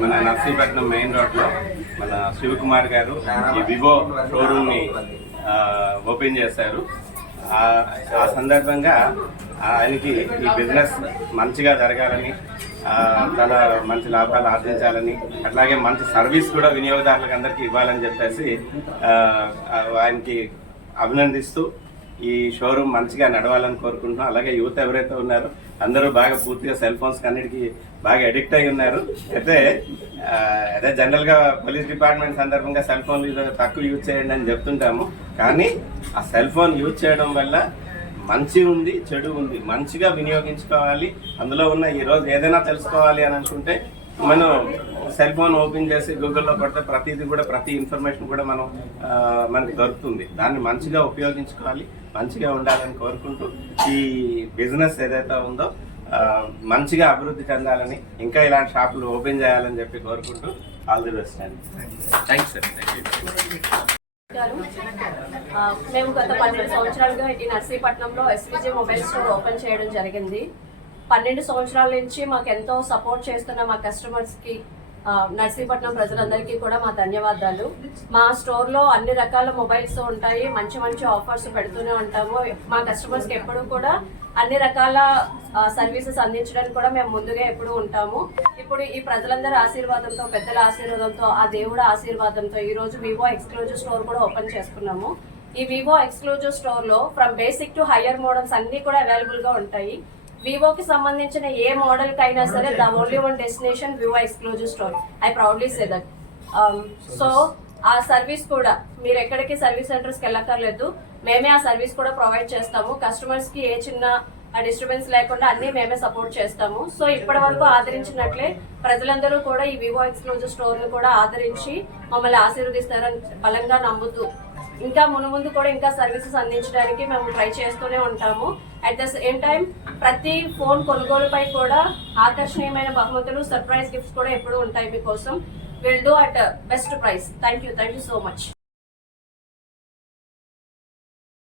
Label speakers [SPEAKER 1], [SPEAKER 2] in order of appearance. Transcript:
[SPEAKER 1] మన నర్సీపట్నం మెయిన్ రోడ్లో మన శివకుమార్ గారు ఈ వివో షోరూమ్ని ఆ, ఓపెన్ చేశారు. ఆ ఆ సందర్భంగా ఆయనకి ఈ బిజినెస్ మంచిగా జరగాలని ఆ, చాలా మంచి లాభాలు ఆర్జించాలని అట్లాగే మంచి సర్వీస్ కూడా వినియోగదారులకు అందరికీ ఇవ్వాలని చెప్పేసి ఆ, ఆయనకి అభినందిస్తూ ఈ షోరూమ్ మంచిగా నడవాలని కోరుకుంటున్నాం. అలాగే యూత్ ఎవరైతే ఉన్నారో అందరూ బాగా పూర్తిగా సెల్ ఫోన్స్ అన్నిటికీ బాగా అడిక్ట్ అయి ఉన్నారు. అయితే అదే జనరల్గా పోలీస్ డిపార్ట్మెంట్ సందర్భంగా సెల్ ఫోన్ తక్కువ యూజ్ చేయండి అని చెప్తుంటాము. కానీ ఆ సెల్ ఫోన్ యూజ్ చేయడం వల్ల మంచి ఉంది చెడు ఉంది. మంచిగా వినియోగించుకోవాలి. అందులో ఉన్న ఈ రోజు ఏదైనా తెలుసుకోవాలి అని అనుకుంటే మనం సెల్ ఫోన్ ఓపెన్ చేసి గూగుల్లో కొడితే ప్రతిదీ కూడా ప్రతి ఇన్ఫర్మేషన్ కూడా మనం మనకి దొరుకుతుంది. దాన్ని మంచిగా ఉపయోగించుకోవాలి మంచిగా ఉండాలని కోరుకుంటూ ఈ బిజినెస్ ఏదైతే ఉందో మంచిగా అభివృద్ధి చెందాలని ఇంకా ఇలాంటి షాపులు ఓపెన్ చేయాలని చెప్పి కోరుకుంటూ ఆల్ ది బెస్ట్ అండి. థ్యాంక్స్ సార్ థ్యాంక్ యూ
[SPEAKER 2] మేము గత పన్నెండు సంవత్సరాలుగా ఈ నర్సీపట్నంలో ఎస్పీజీ మొబైల్ స్టోర్ ఓపెన్ చేయడం జరిగింది. పన్నెండు సంవత్సరాల నుంచి మాకు ఎంతో సపోర్ట్ చేస్తున్న మా కస్టమర్స్కి నర్సీపట్నం ప్రజలందరికీ కూడా మా ధన్యవాదాలు. మా స్టోర్లో అన్ని రకాల మొబైల్స్ ఉంటాయి మంచి మంచి ఆఫర్స్ పెడుతూనే ఉంటాము. మా కస్టమర్స్కి ఎప్పుడు కూడా అన్ని రకాల సర్వీసెస్ అందించడానికి కూడా మేము ముందుగా ఎప్పుడు ఉంటాము. ఇప్పుడు ఈ ప్రజలందరి ఆశీర్వాదంతో పెద్దల ఆశీర్వాదంతో ఆ దేవుడి ఆశీర్వాదంతో ఈ రోజు వివో ఎక్స్క్లూజివ్ స్టోర్ కూడా ఓపెన్ చేసుకున్నాము ఈ వివో ఎక్స్క్లూజివ్ స్టోర్లో from basic to higher models అన్ని కూడా అవైలబుల్గా ఉంటాయి. వివోకి సంబంధించిన ఏ మోడల్ కైనా సరే the only one destination Vivo exclusive store I proudly say that so ఆ సర్వీస్ కూడా మీరు ఎక్కడికి సర్వీస్ సెంటర్స్కి వెళ్ళక్కర్లేదు. మేమే ఆ సర్వీస్ కూడా ప్రొవైడ్ చేస్తాము. కస్టమర్స్కి ఏ చిన్న డిస్టర్బెన్స్ లేకుండా అన్ని మేమే సపోర్ట్ చేస్తాము. సో ఇప్పటి వరకు ఆదరించినట్లే ప్రజలందరూ కూడా ఈ వివో ఎక్స్క్లూజివ్ స్టోర్ని కూడా ఆదరించి మమ్మల్ని ఆశీర్వదిస్తారని బలంగా నమ్ముతూ ఇంకా మును ముందు కూడా ఇంకా సర్వీసెస్ అందించడానికి మేము ట్రై చేస్తూనే ఉంటాము. అట్ ద సేమ్ టైం ప్రతి ఫోన్ కొనుగోలుపై కూడా ఆకర్షణీయమైన బహుమతులు సర్ప్రైజ్ గిఫ్ట్స్ కూడా ఎప్పుడూ ఉంటాయి మీకోసం. Will do at best price thank you thank you so much